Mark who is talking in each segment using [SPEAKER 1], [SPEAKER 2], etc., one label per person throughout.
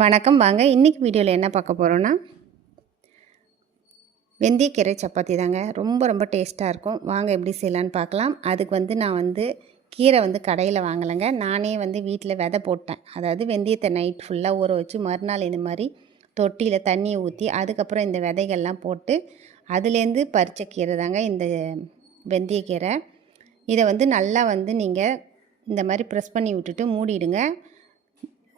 [SPEAKER 1] வணக்கம். வாங்க இன்றைக்கி வீடியோவில் என்ன பார்க்க போகிறோன்னா வெந்தயக்கீரை சப்பாத்தி தாங்க. ரொம்ப ரொம்ப டேஸ்ட்டாக இருக்கும். வாங்க எப்படி செய்யலான்னு பார்க்கலாம். அதுக்கு வந்து நான் வந்து கீரை வந்து கடையில் வாங்கலைங்க. நானே வந்து வீட்டில் விதை போட்டேன். அதாவது வெந்தயத்தை நைட் ஃபுல்லாக ஊற வச்சு மறுநாள் இந்த மாதிரி தொட்டியில் தண்ணியை ஊற்றி அதுக்கப்புறம் இந்த விதைகள்லாம் போட்டு அதுலேருந்து பறித்த கீரை தாங்க இந்த வெந்தயக்கீரை. இதை வந்து நல்லா வந்து நீங்கள் இந்த மாதிரி ப்ரெஸ் பண்ணி விட்டுட்டு மூடிடுங்க.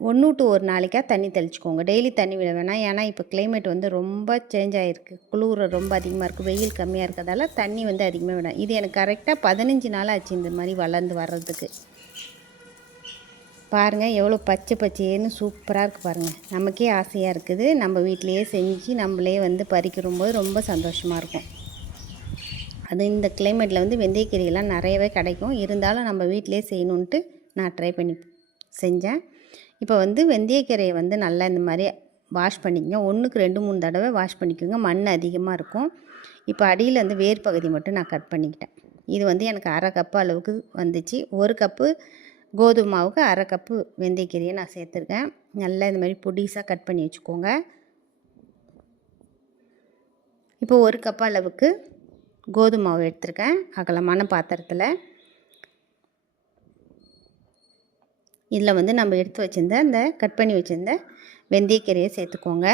[SPEAKER 1] ஒன்று டு ஒரு நாளைக்காக தண்ணி தெளிச்சுக்கோங்க. டெய்லி தண்ணி விட வேணாம். ஏன்னா இப்போ கிளைமேட் வந்து ரொம்ப சேஞ்ச் ஆகிருக்கு குளிர் ரொம்ப அதிகமாக இருக்குது வெயில் கம்மியாக இருக்கிறதால தண்ணி வந்து அதிகமாக விடும் இது எனக்கு கரெக்டாக பதினஞ்சு நாள் ஆச்சு இந்த மாதிரி வளர்ந்து வர்றதுக்கு. பாருங்கள் எவ்வளோ பச்சை பச்சையேன்னு சூப்பராக இருக்குது பாருங்கள் நமக்கே ஆசையாக இருக்குது. நம்ம வீட்டிலையே செஞ்சு நம்மளே வந்து பறிக்கிறம்போது ரொம்ப சந்தோஷமாக இருக்கும். அது இந்த கிளைமேட்டில் வந்து வெந்தயக்கீரையெல்லாம் நிறையவே கிடைக்கும். இருந்தாலும் நம்ம வீட்டிலே செய்யணுன்ட்டு நான் ட்ரை பண்ணி செஞ்சேன். இப்போ வந்து வெந்தயக்கீரையை வந்து நல்லா இந்த மாதிரி வாஷ் பண்ணிக்கோங்க. ஒன்றுக்கு ரெண்டு மூணு தடவை வாஷ் பண்ணிக்கோங்க. மண் அதிகமாக இருக்கும். இப்போ அடியில் வந்து வேர் பகுதி மட்டும் நான் கட் பண்ணிக்கிட்டேன். இது வந்து எனக்கு அரை கப்பு அளவுக்கு வந்துச்சு. ஒரு கப்பு கோதுமை மாவுக்கு அரை கப்பு வெந்தயக்கீரையை நான் சேர்த்துருக்கேன். நல்லா இந்த மாதிரி பொடிசாக கட் பண்ணி வச்சுக்கோங்க. இப்போ ஒரு கப் அளவுக்கு கோதுமை மாவு எடுத்திருக்கேன். அகலமான பாத்திரத்தில். இதில் வந்து நம்ம எடுத்து வச்சுருந்த அந்த கட் பண்ணி வச்சுருந்த வெந்தயக்கீரையை சேர்த்துக்கோங்க.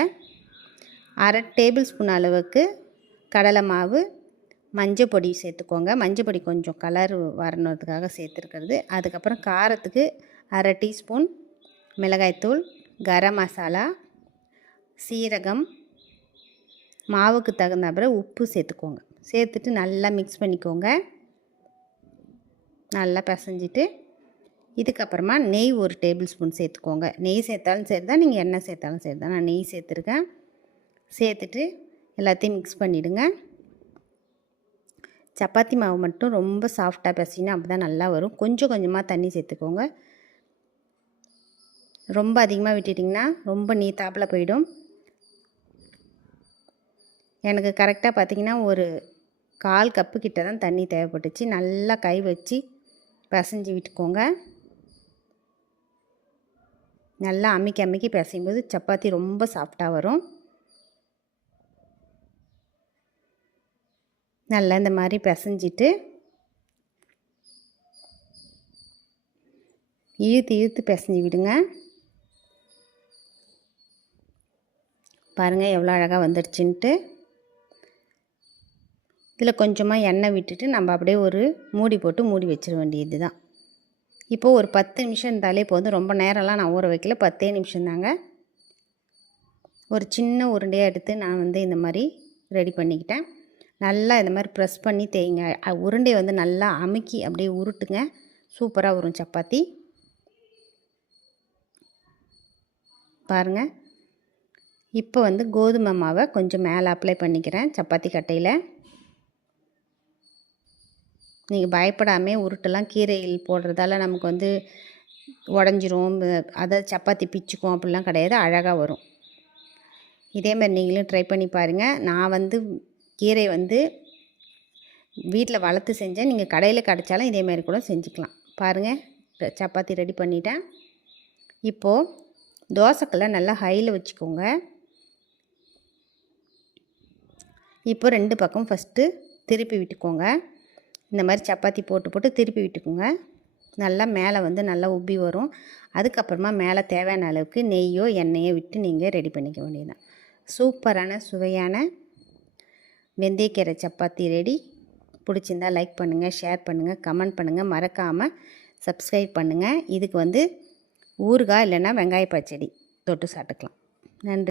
[SPEAKER 1] அரை டேபிள் ஸ்பூன் அளவுக்கு கடலை மாவு மஞ்சள் பொடி சேர்த்துக்கோங்க. மஞ்சள் பொடி கொஞ்சம் கலர் வரணுறதுக்காக சேர்த்துருக்கிறது. அதுக்கப்புறம் காரத்துக்கு அரை டீஸ்பூன் மிளகாய்த்தூள் கரம் மசாலா சீரகம் மாவுக்கு தகுந்த அப்புறம் உப்பு சேர்த்துக்கோங்க. சேர்த்துட்டு நல்லா மிக்ஸ் பண்ணிக்கோங்க. நல்லா பிசைஞ்சிட்டு இதுக்கப்புறமா நெய் ஒரு டேபிள் ஸ்பூன் சேர்த்துக்கோங்க. நெய் சேர்த்தாலும் சரி தான் நீங்கள் எண்ணெய் சேர்த்தாலும் சரி தான் நான் நெய் சேர்த்துருக்கேன். சேர்த்துட்டு எல்லாத்தையும் மிக்ஸ் பண்ணிவிடுங்க சப்பாத்தி மாவு மட்டும் ரொம்ப சாஃப்டாக பசினா அப்போ தான் நல்லா வரும். கொஞ்சம் கொஞ்சமாக தண்ணி சேர்த்துக்கோங்க. ரொம்ப அதிகமாக விட்டுட்டிங்கன்னா ரொம்ப நீத்தாப்பில் போயிடும். எனக்கு கரெக்டாக பார்த்திங்கன்னா ஒரு கால் கப்பு கிட்ட தான் தண்ணி தேவைப்பட்டுச்சு. நல்லா கை வச்சு பசைஞ்சு விட்டுக்கோங்க. நல்லா அமுக்கி அமைக்கி பிசையும்போது சப்பாத்தி ரொம்ப சாஃப்டாக வரும். நல்லா இந்த மாதிரி பிசைஞ்சிட்டு இழுத்து இழுத்து பிசைஞ்சு விடுங்க. பாருங்கள் எவ்வளோ அழகாக வந்துடுச்சுன்ட்டு இதில் கொஞ்சமாக எண்ணெய் விட்டுட்டு நம்ம அப்படியே ஒரு மூடி போட்டு மூடி வச்சிட வேண்டியது தான் இப்போது ஒரு பத்து நிமிஷம் இருந்தாலே போதும். ரொம்ப நேரம்லாம் நான் ஊற வைக்கல. பத்தே நிமிஷம் தாங்க. ஒரு சின்ன உருண்டையாக எடுத்து நான் வந்து இந்த மாதிரி ரெடி பண்ணிக்கிட்டேன். நல்லா இந்த மாதிரி ப்ரெஸ் பண்ணி தேய்ங்க. உருண்டையை வந்து நல்லா அமுக்கி அப்படியே உருட்டுங்க. சூப்பராக வரும் சப்பாத்தி. பாருங்கள் இப்போ வந்து கோதுமை மாவை கொஞ்சம் மேலே அப்ளை பண்ணிக்கிறேன் சப்பாத்தி கட்டையில். நீங்கள் பயப்படாமல் உருட்டெல்லாம் கீரையில் போடுறதால நமக்கு வந்து உடஞ்சிரும். அதை சப்பாத்தி பிச்சுக்கும் அப்படிலாம் கிடையாது. அழகாக வரும். இதேமாதிரி நீங்களும் ட்ரை பண்ணி பாருங்கள் நான் வந்து கீரை வந்து வீட்டில் வளர்த்து செஞ்சேன். நீங்கள் கடையில் கிடச்சாலும் இதேமாரி கூட செஞ்சுக்கலாம். பாருங்கள் சப்பாத்தி ரெடி பண்ணிட்டேன். இப்போது தோசைக்கெல்லாம் நல்லா ஹையில் வச்சுக்கோங்க. இப்போ ரெண்டு பக்கம் ஃபஸ்ட்டு திருப்பி விட்டுக்கோங்க. இந்த மாதிரி சப்பாத்தி போட்டு போட்டு திருப்பி விட்டுக்குங்க. நல்லா மேலே வந்து நல்லா உப்பி வரும். அதுக்கப்புறமா மேலே தேவையான அளவுக்கு நெய்யோ எண்ணெயோ விட்டு நீங்கள் ரெடி பண்ணிக்க வேண்டியதுதான். சூப்பரான சுவையான வெந்தயக்கீரை சப்பாத்தி ரெடி பிடிச்சிருந்தால் லைக் பண்ணுங்கள் ஷேர் பண்ணுங்கள் கமெண்ட் பண்ணுங்கள் மறக்காமல் சப்ஸ்கிரைப் பண்ணுங்கள் இதுக்கு வந்து ஊறுகாய் இல்லைன்னா வெங்காய பச்சடி தொட்டு சாப்பிட்டுக்கலாம். நன்றி.